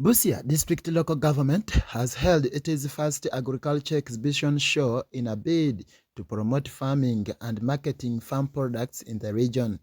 Busia District Local Government has held its first agriculture exhibition show in a bid to promote farming and marketing farm products in the region.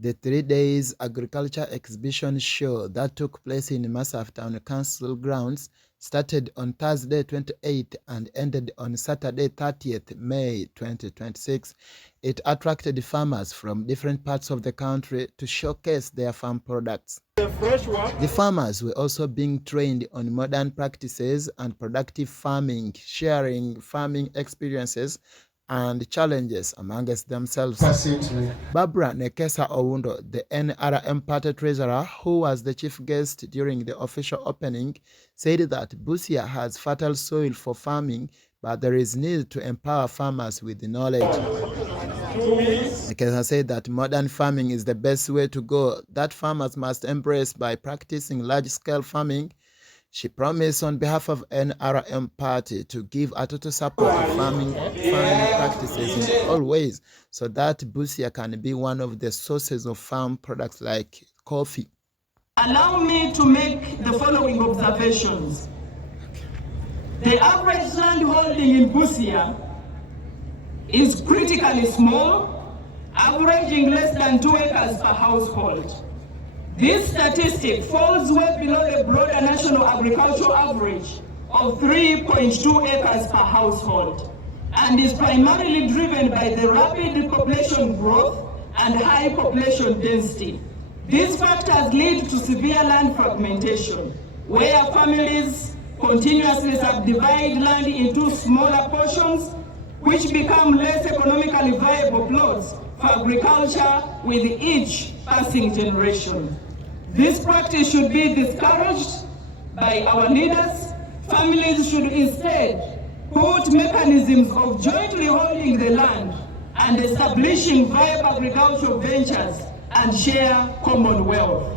The 3 days agriculture exhibition show that took place in Massaf Town Council grounds started on Thursday 28th and ended on Saturday 30th May 2026. It attracted farmers from different parts of the country to showcase their farm products. The farmers were also being trained on modern practices and productive farming, sharing farming experiences and challenges amongst themselves. Barbara Nekesa Oundo, the NRM party treasurer, who was the chief guest during the official opening, said that Busia has fertile soil for farming, but there is need to empower farmers with the knowledge. Nekesa said that modern farming is the best way to go, that farmers must embrace by practicing large-scale farming. She promised on behalf of NRM party to give a total support to farming practices in all ways so that Busia can be one of the sources of farm products like coffee. Allow me to make the following observations. The average land holding in Busia is critically small, averaging less than 2 acres per household. This statistic falls well below the broader national agricultural average of 3.2 acres per household and is primarily driven by the rapid population growth and high population density. These factors lead to severe land fragmentation, where families continuously subdivide land into smaller portions, which become less economically viable plots for agriculture with each passing generation. This practice should be discouraged by our leaders. Families should instead put mechanisms of jointly holding the land and establishing viable agricultural ventures and share common wealth.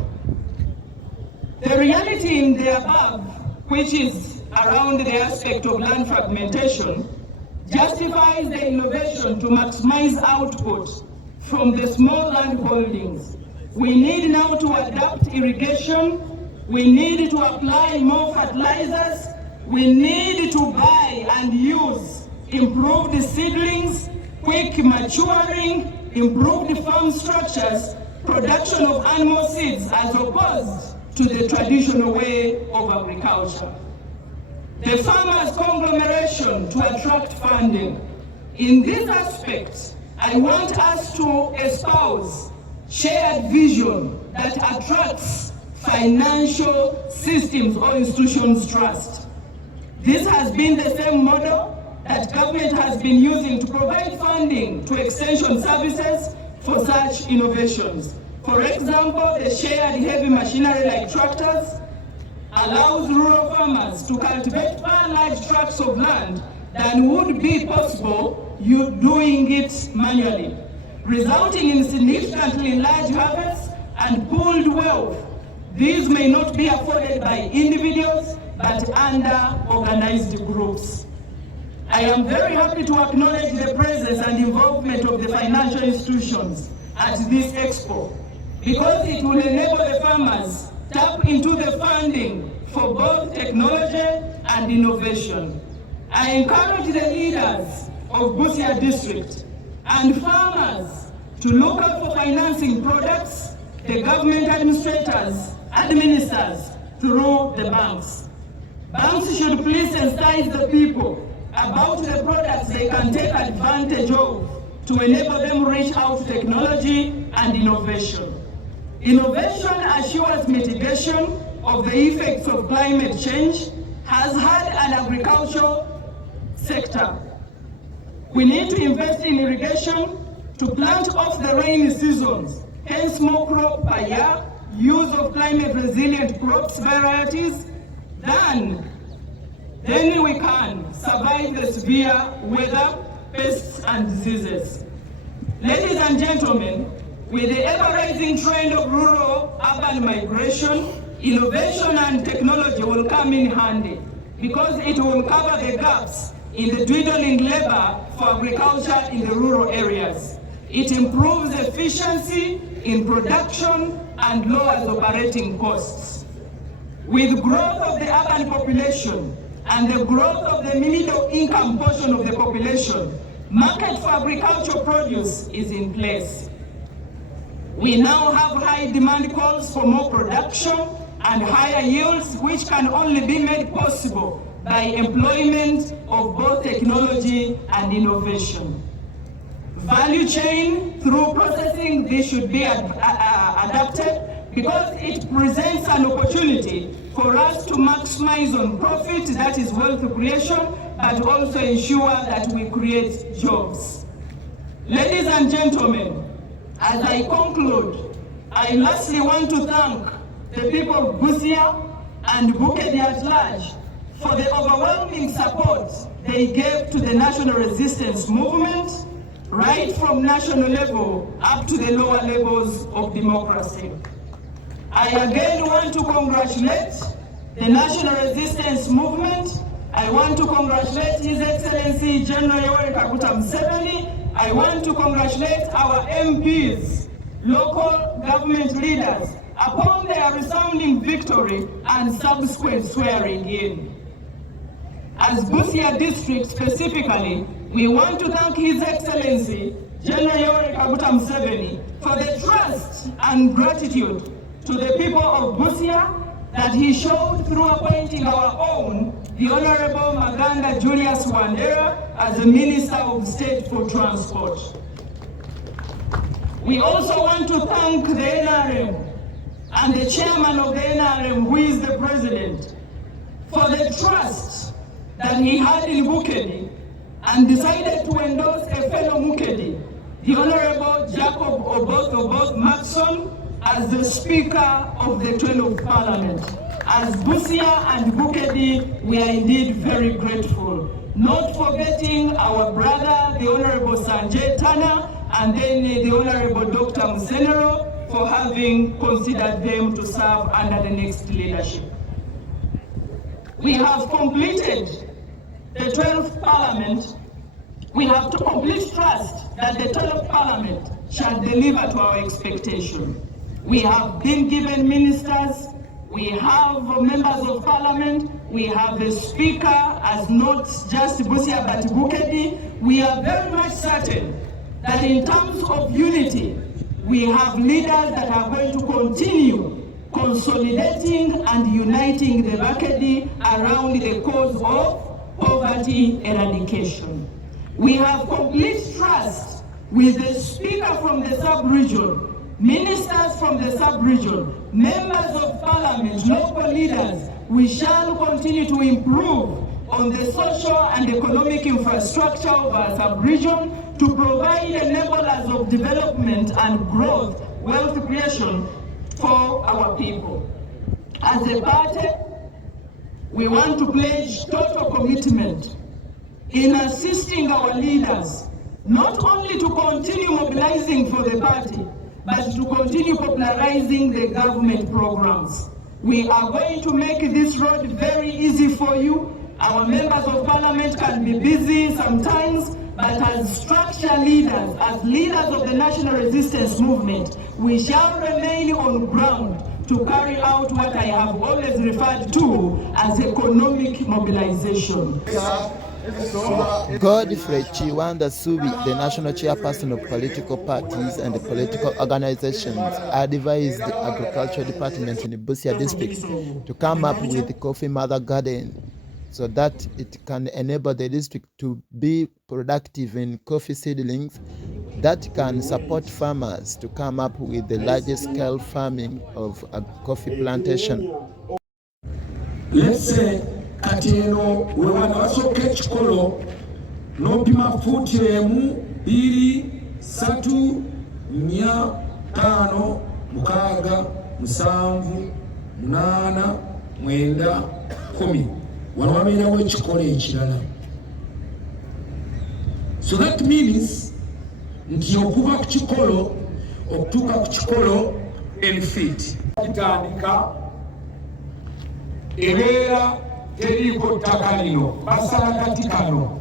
The reality in the above, which is around the aspect of land fragmentation, justifies the innovation to maximize output from the small land holdings. We need now to adapt irrigation. We need to apply more fertilizers. We need to buy and use improved seedlings, quick maturing, improved farm structures, production of animal seeds as opposed to the traditional way of agriculture. The farmers' conglomeration to attract funding. In this aspect, I want us to espouse shared vision that attracts financial systems or institutions' trust. This has been the same model that government has been using to provide funding to extension services for such innovations. For example, the shared heavy machinery like tractors allows rural farmers to cultivate far large tracts of land than would be possible doing it manually, resulting in significantly large harvests and pooled wealth. These may not be afforded by individuals, but under organized groups. I am very happy to acknowledge the presence and involvement of the financial institutions at this expo, because it will enable the farmers tap into the funding for both technology and innovation. I encourage the leaders of Busia District and farmers to look out for financing products the government administers through the banks. Banks should please sensitize the people about the products they can take advantage of to enable them reach out to technology and innovation. Innovation assures mitigation of the effects of climate change, has had an agricultural sector. We need to invest in irrigation to plant off the rainy seasons, hence more crop per year, use of climate resilient crops varieties, then we can survive the severe weather, pests and diseases. Ladies and gentlemen, with the ever-rising trend of rural-urban migration, innovation and technology will come in handy because it will cover the gaps in the dwindling labor for agriculture in the rural areas. It improves efficiency in production and lowers operating costs. With growth of the urban population and the growth of the middle income portion of the population, market for agricultural produce is in place. We now have high demand calls for more production and higher yields, which can only be made possible by employment of both technology and innovation. Value chain through processing, this should be adapted because it presents an opportunity for us to maximize on profit, that is wealth creation, but also ensure that we create jobs. Ladies and gentlemen, as I conclude, I lastly want to thank the people of Busia and Bukedi at large for the overwhelming support they gave to the national resistance movement, right from national level up to the lower levels of democracy. I again want to congratulate the national resistance movement. I want to congratulate His Excellency General Yoweri Kaguta Museveni. I want to congratulate our MPs, local government leaders, upon their resounding victory and subsequent swearing in. As Busia district specifically, we want to thank His Excellency General Yoweri Kaguta Museveni for the trust and gratitude to the people of Busia that he showed through appointing our own, the Honorable Maganda Julius Wandera, as the Minister of State for Transport. We also want to thank the NRM and the chairman of the NRM, who is the president, for the trust that he had in Bukedi and decided to endorse a fellow Mukedi, the Honorable Jacob Oboth Maxson, as the Speaker of the 12th Parliament. As Busia and Bukedi, we are indeed very grateful. Not forgetting our brother, the Honorable Sanjay Tana, and then the Honorable Dr. Musenero for having considered them to serve under the next leadership. We have completed the 12th Parliament. We have to complete trust that the 12th Parliament shall deliver to our expectation. We have been given ministers, we have members of Parliament, we have a speaker as not just Busia but Bukedi. We are very much certain that in terms of unity, we have leaders that are going to continue consolidating and uniting the Bukedi around the cause of poverty eradication. We have complete trust with the speaker from the sub-region, ministers from the sub-region, members of parliament, local leaders. We shall continue to improve on the social and economic infrastructure of our sub-region to provide enablers of development and growth, wealth creation for our people. As a party, we want to pledge total commitment in assisting our leaders, not only to continue mobilizing for the party, but to continue popularizing the government programs. We are going to make this road very easy for you. Our members of parliament can be busy sometimes, but as structure leaders, as leaders of the national resistance movement, we shall remain on ground to carry out what I have always referred to as economic mobilization. Godfrey Chiwanda Subi, the national chairperson of political parties and political organizations, advised the agricultural department in the Busia district to come up with the coffee mother garden so that it can enable the district to be productive in coffee seedlings that can support farmers to come up with the largest scale farming of a coffee plantation. Let's say Katino, we want also catch color, no pima futemu, biri, satu, nya, tano, mukaga, musamvu, munana, mwenda, kumi. Wanawamenya we chikole ichilala. So that means, nti okuva kuchikolo, okutuka kuchikolo, and feet. Kitandika, ebeera teriko ttaka lino basala katikano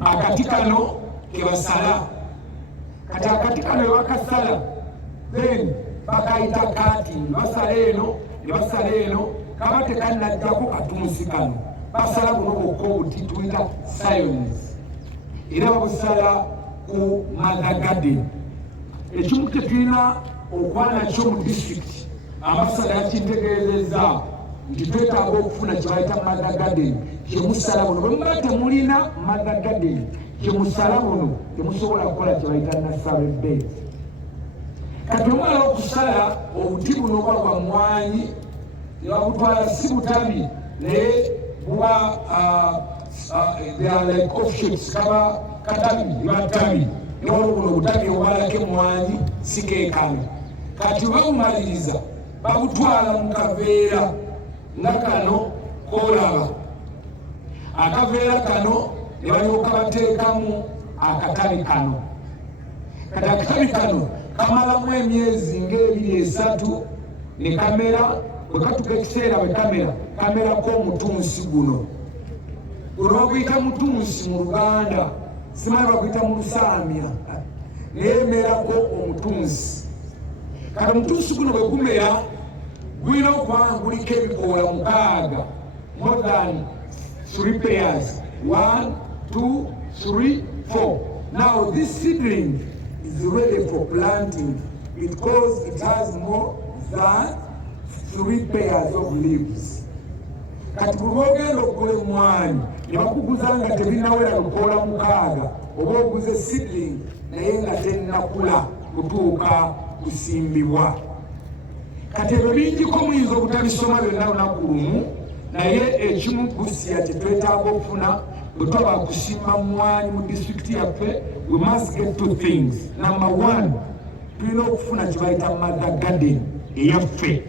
akatikano ke basala kati akatikano bakasala then bakayita cutting, basala eno ne basala eno kaba tekannajjako katunsi kano basala buno bwokka obuti tuyita science era babusala ku mother garden. Ekimu tetulina okuba nakyo mu disitulikiti amasala yakitegeezezza nti twetaaga okufuna kye bayita mother garden kyemusala buno bwe muba temulina mother garden kyemusala buno temusobola kukola kye bayita nursery bed. Kati omala okusala obuti buno bwa bwa mmwanyi ne babutwala si butabi naye buba they are like offshoots kaba katabi batabi n'olwo buno butabi obalako emmwanyi si keekano. Kati babumaliriza babutwala mu kaveera nga kano koolaba. Akaveera kano ne balyoka bateekamu akatabi kano. Kati akatabi kano kamalamu emyezi ng'ebiri esatu ne kamera bwe katuka ekiseera bwe kamerako omutunsi guno. Guno baguyita mutunsi mu Luganda, simanyi baguyita mu Lusaamya, naye emerako omutunsi. Kati omutunsi guno bwe gumera gulina okuba guliko ebikoola 6, more than 3 pairs. 1, 2, 3, 4. Now this seedling is ready for planting because it has more than 3 pairs of leaves. Kati bw'ogenda okugula emmwanyi ne bakuguza nga tebinawera lukoola 6 oba oguze seedling naye nga tennakula kutuuka kusimbibwa. Kati ebyo bingiko muyinza obutabisoma byonna lunaku lumu, naye ekimu Busia kye twetaaga okufuna bwe twaba kusimba mmwanyi mu disitulikiti yaffe, we must get 2 things. Number 1, tulina okufuna kye bayita mother garden eyaffe.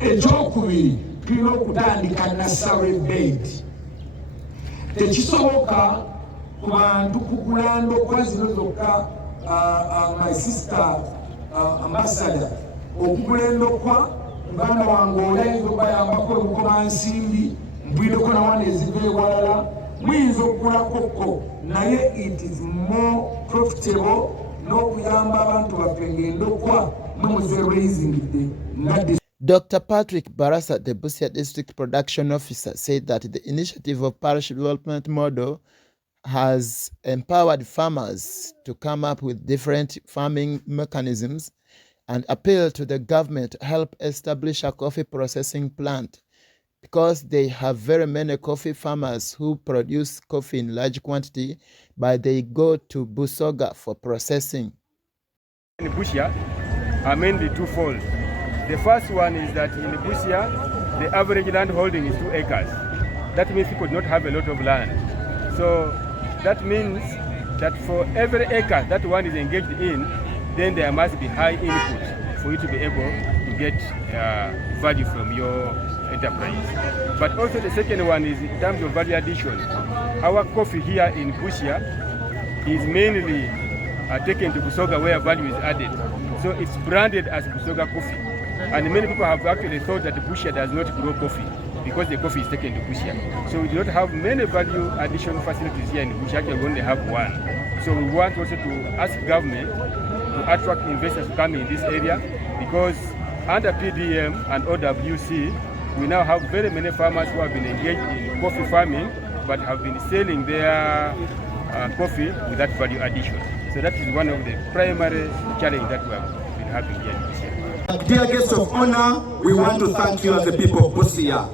Ekyokubiri, tulina okutandika nursery bed. Tekisoboka ku bantu kugula ndokwa zino zokka, my sister ambassador, okugula endokwa muganda wange olayinza okubayambako obukomansimbi mpwideko nawana eziva ewalala muyinza okugulakokko, naye it is more profitable n'okuyamba abantu baffe ng'endokwa mwe muze raising nga. Dr. Patrick Barasa, the Busia District Production Officer, said that the initiative of Parish Development Model has empowered farmers to come up with different farming mechanisms and appeal to the government to help establish a coffee processing plant because they have very many coffee farmers who produce coffee in large quantity, but they go to Busoga for processing. In Busia are mainly twofold. The first one is that in Busia, the average land holding is 2 acres. That means you could not have a lot of land. So that means that for every acre that one is engaged in, then there must be high input for you to be able to get value from your enterprise. But also the second one is in terms of value addition. Our coffee here in Busia is mainly taken to Busoga where value is added. So it's branded as Busoga coffee. And many people have actually thought that Busia does not grow coffee because the coffee is taken to Busia. So we do not have many value addition facilities here in Busia, we only have one. So we want also to ask government to attract investors to come in this area because under PDM and OWC, we now have very many farmers who have been engaged in coffee farming but have been selling their coffee without value addition. So that is one of the primary challenges that we have been having here in Busia. Dear guests of honor, we want to thank you as the people of Busia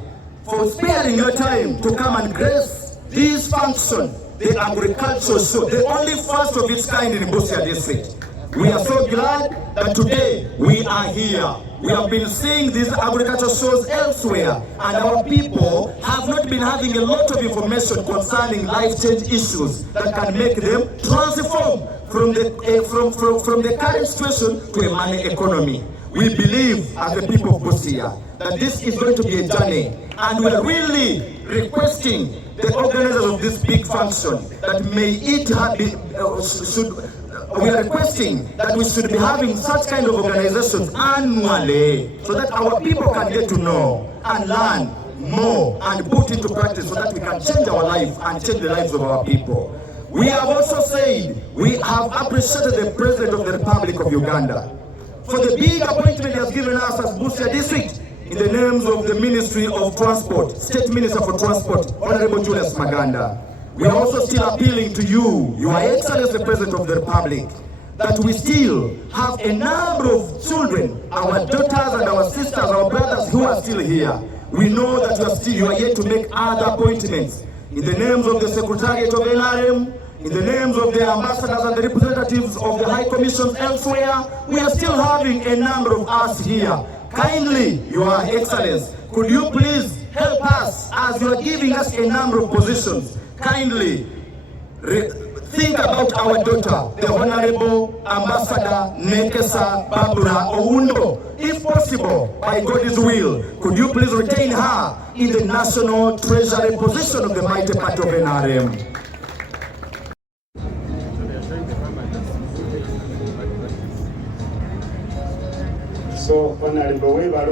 for sparing your time to come and grace this function, the agricultural show, the only first of its kind in Busia district. We are so glad that today we are here. We have been seeing these agricultural shows elsewhere, and our people have not been having a lot of information concerning life-change issues that can make them transform from the current situation to a money economy. We believe as the people of Busia that this is going to be a journey, and we are really requesting the organizers of this big function that we are requesting that we should be having such kind of organizations annually so that our people can get to know and learn more and put into practice so that we can change our life and change the lives of our people. We have also said we have appreciated the President of the Republic of Uganda for the big appointment he has given us as Busia District in the names of the Ministry of Transport, State Minister for Transport, Honorable Julius Maganda. We are also still appealing to you, Your Excellency the President of the Republic, that we still have a number of children, our daughters and our sisters, our brothers who are still here. We know that you are yet to make other appointments in the names of the Secretariat of NRM, in the names of the ambassadors and the representatives of the high commissions elsewhere. We are still having a number of us here. Kindly, Your Excellency, could you please help us as you are giving us a number of positions? Kindly think about our daughter, the Honorable Ambassador Nekesa Babura Oundo. If possible, by God's will, could you please retain her in the National Treasury position of the mighty part of NRM? So, Honorable, we were